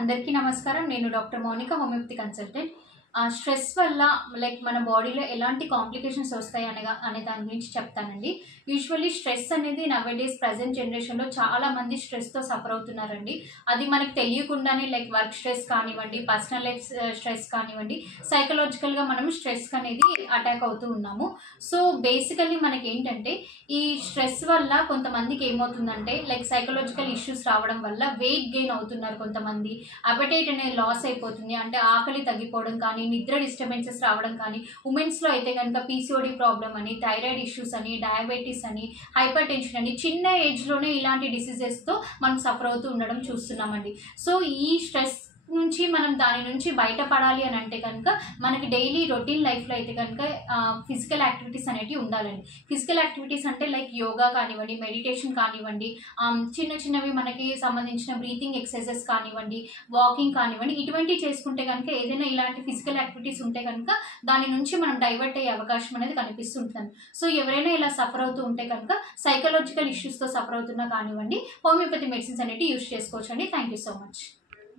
అందరికీ నమస్కారం. నేను doctor Mounika, homeopathy consultant. Stress వల్ల మన బాడీలో ఎలాంటి కాంప్లికేషన్స్ వస్తాయి అనే దాని గురించి చెప్తానండి. యూజువల్లీ స్ట్రెస్ అనేది నవేడేస్ ప్రెజెంట్ జనరేషన్లో చాలా మంది స్ట్రెస్తో సఫర్ అవుతున్నారండి. అది మనకు తెలియకుండానే వర్క్ స్ట్రెస్ కానివ్వండి, పర్సనల్ లైఫ్ స్ట్రెస్ కానివ్వండి, సైకలాజికల్గా మనం స్ట్రెస్ అనేది అటాక్ అవుతూ ఉన్నాము. సో బేసికల్లీ మనకి ఏంటంటే ఈ స్ట్రెస్ వల్ల కొంతమందికి ఏమవుతుందంటే సైకలాజికల్ ఇష్యూస్ రావడం వల్ల వెయిట్ గెయిన్ అవుతున్నారు. కొంతమంది అపెటైట్ అనేది లాస్ అయిపోతుంది, అంటే ఆకలి తగ్గిపోవడం కానీ, నిద్ర డిస్టర్బెన్సెస్ రావడం కానీ, ఉమెన్స్లో అయితే కనుక పీసీఓడి ప్రాబ్లం అని, థైరాయిడ్ ఇష్యూస్ అని, డయాబెటీస్ అని, హైపర్ టెన్షన్ అని చిన్న ఏజ్లోనే ఇలాంటి డిసీజెస్తో మనం సఫర్ అవుతూ ఉండడం చూస్తున్నామండి. సో ఈ స్ట్రెస్ నుంచి మనం దాని నుంచి బయటపడాలి అని అంటే కనుక మనకి డైలీ రొటీన్ లైఫ్లో అయితే కనుక ఫిజికల్ యాక్టివిటీస్ అనేవి ఉండాలండి. ఫిజికల్ యాక్టివిటీస్ అంటే యోగా కానివ్వండి, మెడిటేషన్ కానివ్వండి, చిన్న చిన్నవి మనకి సంబంధించిన బ్రీతింగ్ ఎక్సర్సైజెస్ కానివ్వండి, వాకింగ్ కానివ్వండి, ఇటువంటివి చేసుకుంటే కనుక ఏదైనా ఇలాంటి ఫిజికల్ యాక్టివిటీస్ ఉంటే కనుక దాని నుంచి మనం డైవర్ట్ అయ్యే అవకాశం అనేది కనిపిస్తుంటుంది. సో ఎవరైనా ఇలా సఫర్ అవుతూ ఉంటే కనుక సైకలాజికల్ ఇష్యూస్తో సఫర్ అవుతున్నా కానివ్వండి, హోమియోపతి మెడిసిన్స్ అనేవి యూజ్ చేసుకోవచ్చు అండి. Thank you so much.